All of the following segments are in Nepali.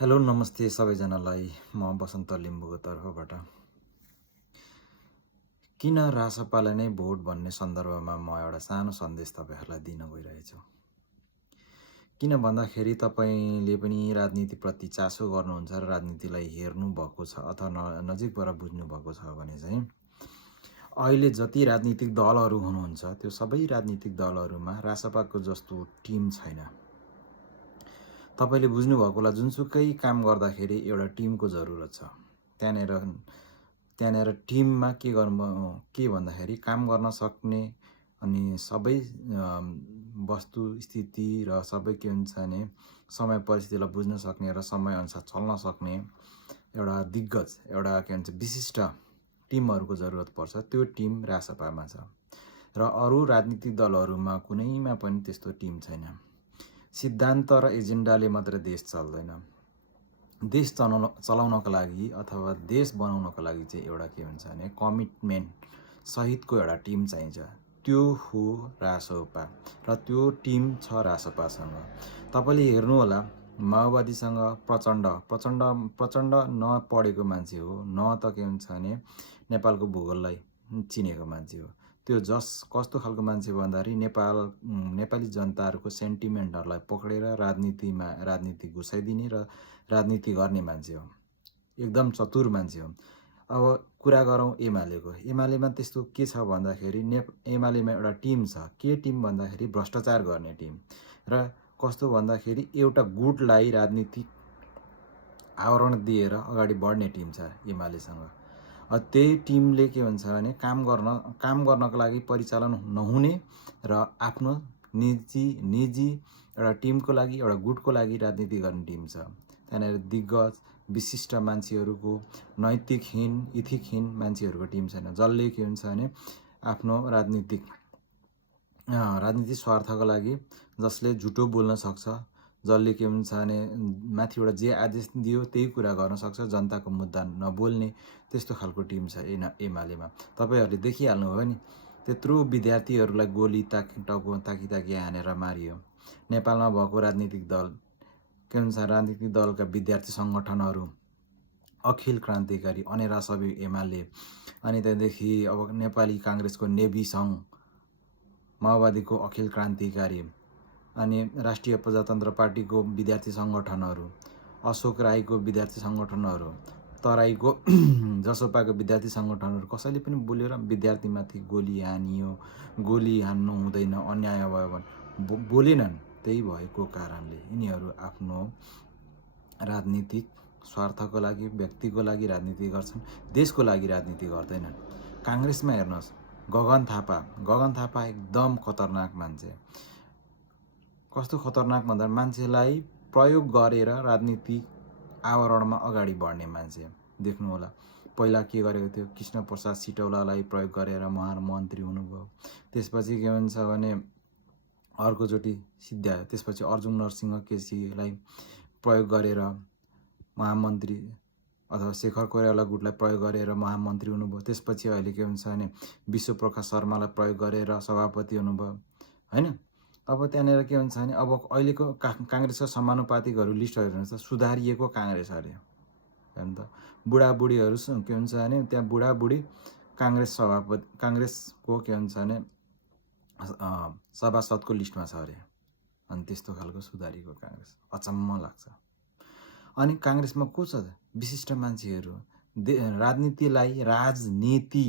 हेलो नमस्ते सबैजनालाई। म बसन्त लिम्बूको तर्फबाट किन रासपालाई नै भोट भन्ने सन्दर्भमा म एउटा सानो सन्देश तपाईहरूलाई दिन गइरहेछु। किन भन्दाखेरि तपाईँले पनि राजनीतिप्रति चासो गर्नुहुन्छ र राजनीतिलाई हेर्नु भएको छ अथवा नजिकबाट बुझ्नु भएको छ भने चाहिँ अहिले जति राजनीतिक दलहरू हुनुहुन्छ त्यो सबै राजनीतिक दलहरूमा रासपाको जस्तो टिम छैन। तपाईँले बुझ्नुभएको होला, जुनसुकै काम गर्दाखेरि एउटा टिमको जरुरत छ। त्यहाँनिर टिममा के भन्दाखेरि काम गर्न सक्ने अनि सबै वस्तु स्थिति र सबै के हुन्छ भने समय परिस्थितिलाई बुझ्न सक्ने र समयअनुसार चल्न सक्ने एउटा दिग्गज, एउटा के भन्छ विशिष्ट टिमहरूको जरुरत पर्छ। त्यो टिम रासपामा छ र अरू राजनीतिक दलहरूमा कुनैमा पनि त्यस्तो टिम छैन। सिद्धान्त र एजेन्डाले मात्र देश चल्दैन। देश चलाउनको लागि अथवा देश बनाउनको लागि चाहिँ एउटा के हुन्छ भने कमिटमेन्ट सहितको एउटा टिम चाहिन्छ। त्यो हो रासपा र त्यो टिम छ रासपासँग। तपाईँले हेर्नु होला, माओवादीसँग प्रचण्ड नपढेको मान्छे हो, न त के हुन्छ भने नेपालको भूगोललाई चिनेको मान्छे हो। त्यो कस्तो खालको मान्छे भन्दाखेरि नेपाली जनताहरूको सेन्टिमेन्टहरूलाई पक्रेर राजनीति घुसाइदिने र राजनीति गर्ने मान्छे हो। एकदम चतुर मान्छे हो। अब कुरा गरौँ एमालेको। एमालेमा त्यस्तो के छ भन्दाखेरि एमालेमा एउटा टिम छ। के टिम भन्दाखेरि भ्रष्टाचार गर्ने टिम। र कस्तो भन्दाखेरि एउटा गुटलाई राजनीतिक आवरण दिएर अगाडि बढ्ने टिम छ एमालेसँग। त्यही टिमले के भन्छ भने काम गर्नको लागि परिचालन नहुने र आफ्नो निजी एउटा टिमको लागि, एउटा गुटको लागि राजनीति गर्ने टिम छ। त्यहाँनिर दिग्गज विशिष्ट मान्छेहरूको नैतिकहीन इथिकहीन मान्छेहरूको टिम छैन, जसले के हुन्छ भने आफ्नो राजनीतिक स्वार्थको लागि जसले झुटो बोल्न सक्छ, जसले के हुन्छ भने माथिबाट जे आदेश दियो त्यही कुरा गर्न सक्छ, जनताको मुद्दा नबोल्ने त्यस्तो खालको टिम छ एमालेमा। तपाईँहरूले देखिहाल्नुभयो नि, त्यत्रो विद्यार्थीहरूलाई गोली ताकी हानेर मारियो। नेपालमा भएको राजनीतिक दल के हुन्छ, राजनीतिक दलका विद्यार्थी सङ्गठनहरू अखिल क्रान्तिकारी, अनेरा सबै एमाले, अनि त्यहाँदेखि अब नेपाली काङ्ग्रेसको नेभी सङ्घ, माओवादीको अखिल क्रान्तिकारी, अनि राष्ट्रिय प्रजातन्त्र पार्टीको विद्यार्थी सङ्गठनहरू, अशोक राईको विद्यार्थी सङ्गठनहरू, तराईको जसपाको विद्यार्थी सङ्गठनहरू कसैले पनि बोलेर विद्यार्थीमाथि गोली हानियो, गोली हान्नु हुँदैन, अन्याय भयो भने बोलेनन्। त्यही भएको कारणले यिनीहरू आफ्नो राजनीतिक स्वार्थको लागि, व्यक्तिको लागि राजनीति गर्छन्, देशको लागि राजनीति गर्दैनन्। काङ्ग्रेसमा हेर्नुहोस्, गगन थापा एकदम खतरनाक मान्छे। कस्तो खतरनाक भन्दा मान्छेलाई प्रयोग गरेर राजनीतिक आवरणमा अगाडि बढ्ने मान्छे। देख्नु होला, पहिला के गरेको थियो, कृष्ण प्रसाद सिटौलालाई प्रयोग गरेर महामन्त्री हुनुभयो। त्यसपछि के भन्छ भने अर्कोचोटि सिद्ध्यायो। त्यसपछि अर्जुन नरसिंह केसीलाई प्रयोग गरेर महामन्त्री अथवा शेखर कोइराला गुटलाई प्रयोग गरेर महामन्त्री हुनुभयो। त्यसपछि अहिले के हुन्छ भने विश्वप्रकाश शर्मालाई प्रयोग गरेर सभापति हुनुभयो, होइन। अब त्यहाँनिर के हुन्छ भने अब अहिलेको काङ्ग्रेसका समानुपातिकहरू लिस्टहरू हेर्नुहोस् त, सुधारिएको काङ्ग्रेस अरे हेर्नु त। बुढाबुढीहरू के हुन्छ भने त्यहाँ बुढाबुढी काङ्ग्रेसको के हुन्छ भने सभासदको लिस्टमा छ अरे। अनि त्यस्तो खालको सुधारिएको काङ्ग्रेस, अचम्म लाग्छ। अनि काङ्ग्रेसमा को छ? विशिष्ट मान्छेहरू, राजनीतिलाई राजनीति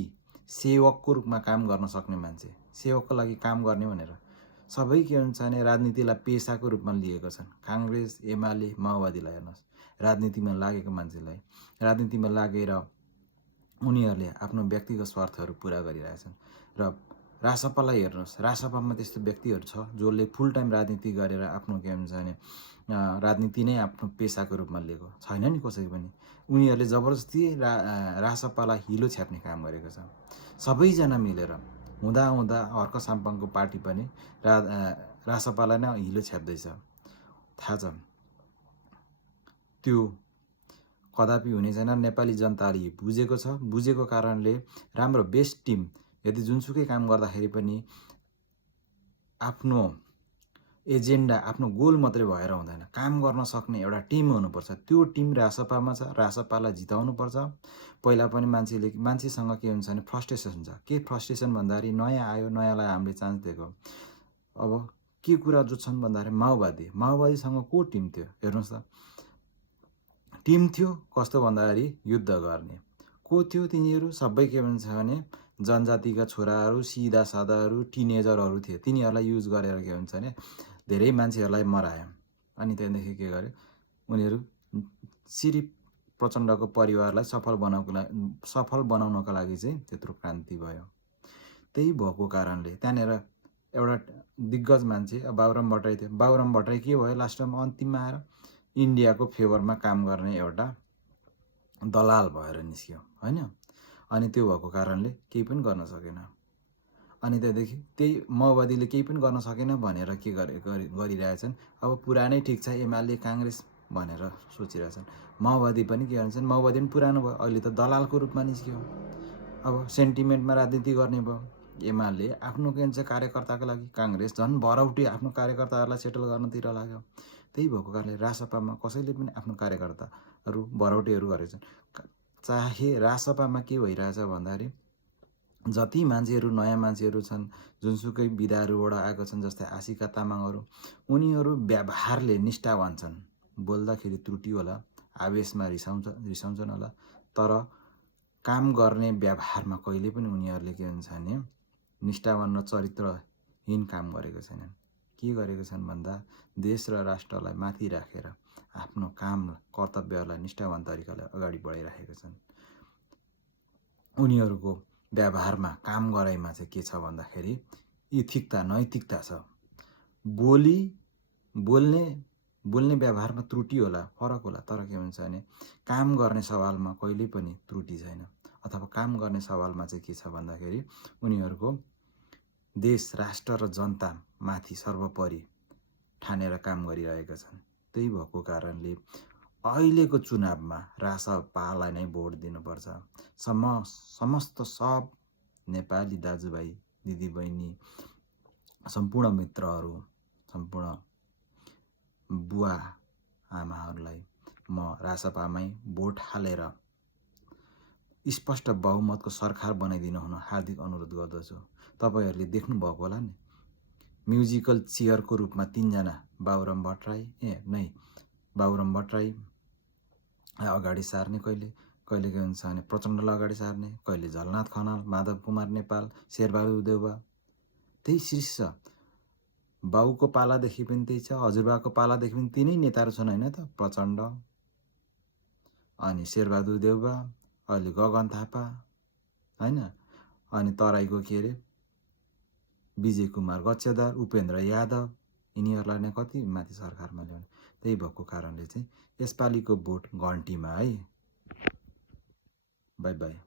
सेवकको रूपमा काम गर्न सक्ने मान्छे, सेवकको लागि काम गर्ने भनेर सबै के हुन्छ भने राजनीतिलाई पेसाको रूपमा लिएको छन्। काङ्ग्रेस, एमाले, माओवादीलाई हेर्नुहोस्, राजनीतिमा लागेको मान्छेलाई, राजनीतिमा लागेर उनीहरूले आफ्नो व्यक्तिगत स्वार्थहरू पुरा गरिरहेछन्। र रासपालाई हेर्नुहोस्, रासपामा त्यस्तो व्यक्तिहरू छ जसले फुल टाइम राजनीति गरेर आफ्नो के हुन्छ भने राजनीति नै आफ्नो पेसाको रूपमा लिएको छैन नि कसै पनि। उनीहरूले जबरजस्ती रासपालाई हिलो छ्याप्ने काम गरेको छ। सबैजना मिलेर हुँदा हर्क साम्पाङको पार्टी पनि रासपालाई नै हिलो छ्याप्दैछ, थाहा छ। त्यो कदापि हुने छैन। नेपाली जनताले बुझेको छ। बुझेको कारणले राम्रो बेस्ट टिम यदि जुनसुकै काम गर्दाखेरि पनि आफ्नो एजेन्डा आफ्नो गोल मात्रै भएर हुँदैन, काम गर्न सक्ने एउटा टिम हुनुपर्छ। त्यो टिम रासपामा छ, रासपालाई जिताउनुपर्छ। पहिला पनि मान्छेसँग के हुन्छ भने फ्रस्ट्रेसन हुन्छ। के फ्रस्ट्रेसन भन्दाखेरि नयाँ आयो, नयाँलाई हामीले चान्स दिएको। अब के कुरा जो छन् भन्दाखेरि माओवादीसँग को टिम थियो हेर्नुहोस् त। टिम थियो कस्तो भन्दाखेरि युद्ध गर्ने। को थियो तिनीहरू? सबै के भन्छ भने जनजातिका छोराहरू, सिधा सादाहरू, टिनेजरहरू थिए। तिनीहरूलाई युज गरेर के हुन्छ भने धेरै मान्छेहरूलाई मरायो। अनि त्यहाँदेखि के गर्यो, उनीहरू सिरिप प्रचण्डको परिवारलाई सफल बनाउनको लागि चाहिँ त्यत्रो क्रान्ति भयो। त्यही भएको कारणले त्यहाँनिर एउटा दिग्गज मान्छे बाबुराम भट्टराई थियो। बाबुराम भट्टराई के भयो लास्टमा, अन्तिममा आएर इन्डियाको फेभरमा काम गर्ने एउटा दलाल भएर निस्क्यो होइन। अनि त्यो भएको कारणले केही पनि गर्न सकेन। अनि त्यहाँदेखि त्यही माओवादीले केही पनि गर्न सकेन भनेर के गरिरहेछन्, अब पुरानै ठिक छ एमाले काङ्ग्रेस भनेर सोचिरहेछन्। माओवादी पनि के भन्छन्, माओवादी पनि पुरानो भयो, अहिले त दलालको रूपमा निस्क्यो। अब सेन्टिमेन्टमा राजनीति गर्ने भयो। एमाले आफ्नो के भन्छ कार्यकर्ताको लागि, काङ्ग्रेस झन् भरौटी आफ्नो कार्यकर्ताहरूलाई सेटल गर्नतिर लाग्यो। त्यही भएको कारणले रासपामा कसैले पनि आफ्नो कार्यकर्ताहरू भरौटेहरू गरेका छन्। चाहे रासपामा के भइरहेछ भन्दाखेरि जति मान्छेहरू नयाँ मान्छेहरू छन्, जुनसुकै विधाहरूबाट आएको छन्, जस्तै आशिका तामाङहरू, उनीहरू व्यवहारले निष्ठावान छन्। बोल्दाखेरि त्रुटि होला, आवेशमा रिसाउँछन् होला, तर काम गर्ने व्यवहारमा कहिले पनि उनीहरूले के भन्छ भने निष्ठावान र चरित्रहीन काम गरेको छैनन्। के गरेको छन् भन्दा देश र राष्ट्रलाई माथि राखेर आफ्नो काम कर्तव्यहरूलाई निष्ठावान तरिकाले अगाडि बढाइराखेका छन्। उनीहरूको व्यवहारमा, काम गराइमा चाहिँ के छ भन्दाखेरि इथिकता, नैतिकता छ। बोल्ने व्यवहारमा त्रुटि होला, फरक होला, तर के हुन्छ भने काम गर्ने सवालमा कहिल्यै पनि त्रुटि छैन। अथवा काम गर्ने सवालमा चाहिँ के छ भन्दाखेरि उनीहरूको देश, राष्ट्र र जनता माथि सर्वोपरि ठानेर काम गरिरहेका छन्। त्यही भएको कारणले अहिलेको चुनावमा रासपालाई नै भोट दिनुपर्छ। समस्त सब नेपाली दाजुभाइ दिदीबहिनी, सम्पूर्ण मित्रहरू, सम्पूर्ण बुवा आमाहरूलाई म रासपामै भोट हालेर स्पष्ट बहुमतको सरकार बनाइदिनु हुन हार्दिक अनुरोध गर्दछु। तपाईँहरूले देख्नुभएको होला नि, म्युजिकल चेयरको रूपमा 3 जना बाबुराम भट्टराई अगाडि सार्ने, कहिले के हुन्छ भने प्रचण्डलाई अगाडि सार्ने, कहिले झलनाथ खनाल, माधव कुमार नेपाल, शेरबहादुर देउवा। त्यही शीर्ष बाउको पालादेखि पनि त्यही छ, हजुरबाको पालादेखि पनि तिनै नेताहरू छन् होइन त, प्रचण्ड अनि शेरबहादुर देउवा, अहिले गगन थापा होइन, अनि तराईको के अरे विजय कुमार गच्छेदार, उपेन्द्र यादव, यिनीहरूलाई नै कति माथि सरकारमा ल्याउने। त्यही भएको कारणले चाहिँ यसपालिको भोट घन्टीमा है। By by.